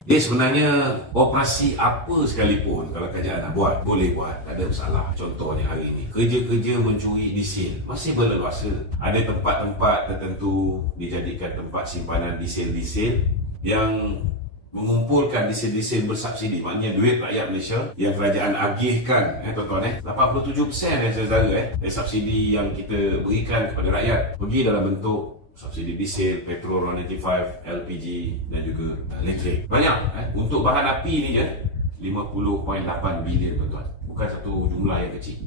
Dia sebenarnya operasi apa sekalipun kalau kerajaan nak buat, boleh buat, tak ada masalah. Contohnya hari ini, kerja-kerja mencuri diesel masih berleluasa. Ada tempat-tempat tertentu dijadikan tempat simpanan diesel-diesel yang mengumpulkan diesel-diesel bersubsidi. Maknanya duit rakyat Malaysia yang kerajaan agihkan, tuan-tuan, 87% saudara, subsidi yang kita berikan kepada rakyat pergi dalam bentuk subsidi diesel, petrol 95, LPG dan juga elektrik. Banyak untuk bahan api ni je 50.8 bilion, tuan-tuan. Bukan satu jumlah yang kecil.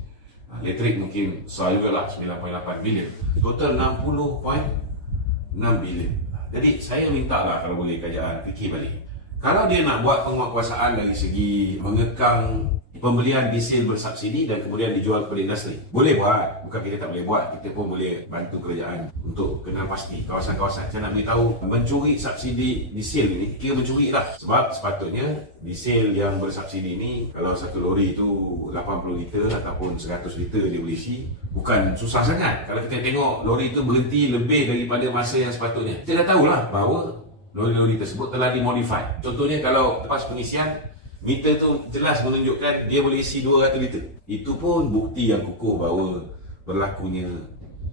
Elektrik mungkin besar jugalah, 9.8 bilion. Total 60.6 bilion. Jadi saya minta lah kalau boleh kerajaan fikir balik. Kalau dia nak buat penguatkuasaan dari segi mengekang pembelian diesel bersubsidi dan kemudian dijual kepada industri, boleh buat. Bukan kita tak boleh buat, kita pun boleh bantu kerajaan untuk kenal pasti kawasan-kawasan. Saya nak beritahu, mencuri subsidi diesel ini kira mencuri lah. Sebab sepatutnya diesel yang bersubsidi ini, kalau satu lori itu 80 liter ataupun 100 liter dia boleh isi, bukan susah sangat. Kalau kita tengok lori itu berhenti lebih daripada masa yang sepatutnya, kita dah tahulah bahawa lori-lori tersebut telah dimodify. Contohnya kalau lepas pengisian, meter tu jelas menunjukkan dia boleh isi 200 liter. Itu pun bukti yang kukuh bahawa berlakunya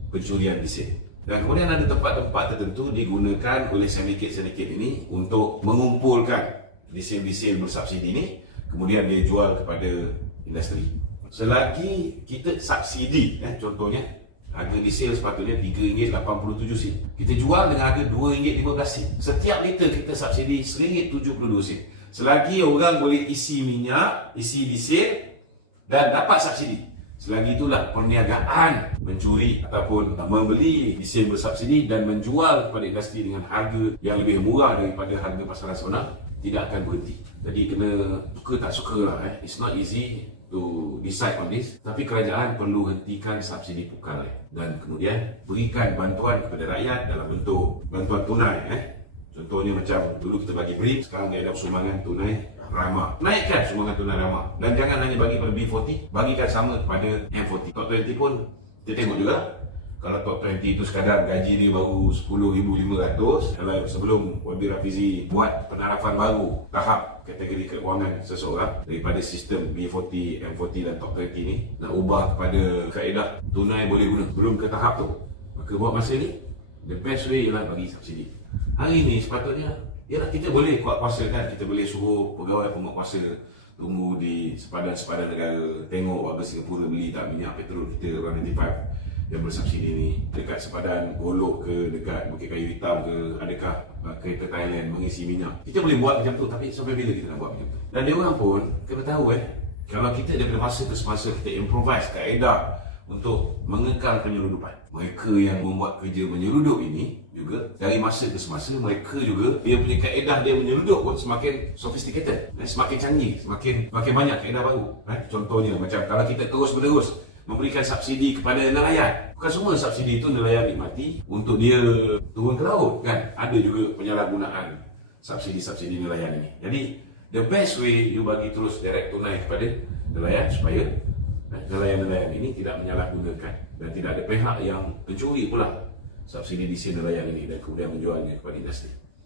pencurian diesel. Dan kemudian ada tempat-tempat tertentu digunakan oleh sindiket-sindiket ini untuk mengumpulkan diesel-diesel bersubsidi ini, kemudian dia jual kepada industri. Selagi kita subsidi, contohnya harga diesel sepatutnya RM3.87. Kita jual dengan harga RM2.15. Setiap liter kita subsidi RM1.72. Selagi orang boleh isi minyak, isi diesel dan dapat subsidi, selagi itulah perniagaan mencuri ataupun membeli diesel bersubsidi dan menjual kepada industri dengan harga yang lebih murah daripada harga pasaran sebenar tidak akan berhenti. Jadi kena suka tak suka lah. It's not easy to decide on this. Tapi kerajaan perlu hentikan subsidi pukal dan kemudian berikan bantuan kepada rakyat dalam bentuk bantuan tunai. Contohnya macam dulu kita bagi BRIM, sekarang dia ada sumbangan tunai ramah. Naikkan sumbangan tunai ramah. Dan jangan hanya bagi pada B40, bagikan sama kepada M40. Top 20 pun kita tengok juga. Kalau top 20 itu sekadar gaji dia baru 10,500. Kalau sebelum Wadid Rafizi buat penarafan baru tahap kategori keuangan seseorang daripada sistem B40, M40 dan top 20 ni, nak ubah kepada kaedah tunai boleh guna, belum ke tahap tu. Maka buat masa ni, the best way ialah bagi subsidi. Hari ini sepatutnya, ialah kita boleh kuat kuasa kan, kita boleh suruh pegawai penguatkuasa tunggu di sepadan-sepadan negara, tengok warga Singapura beli tak minyak petrol kita orang 95 yang bersubsidi ni, dekat sepadan Golok ke, dekat Bukit Kayu Hitam ke, adakah kereta Thailand mengisi minyak. Kita boleh buat macam tu, tapi sampai bila kita nak buat macam tu? Dan dia orang pun kena tahu kalau kita daripada masa ke semasa kita improvise kaedah untuk mengekang penyeludupan. Mereka yang membuat kerja menyeludup ini juga dari masa ke semasa mereka juga dia punya kaedah dia menyeludup pun semakin sophisticated, semakin canggih, semakin banyak kaedah baru. Contohnya macam kalau kita terus-menerus memberikan subsidi kepada nelayan, bukan semua subsidi itu nelayan nikmati untuk dia turun ke laut kan. Ada juga penyalahgunaan subsidi-subsidi nelayan ini. Jadi the best way you bagi terus direct tunai kepada nelayan supaya nelayan-nelayan ini tidak menyalahgunakan dan tidak ada pihak yang mencuri pula subsidi diesel nelayan ini dan kemudian menjualnya kepada industri.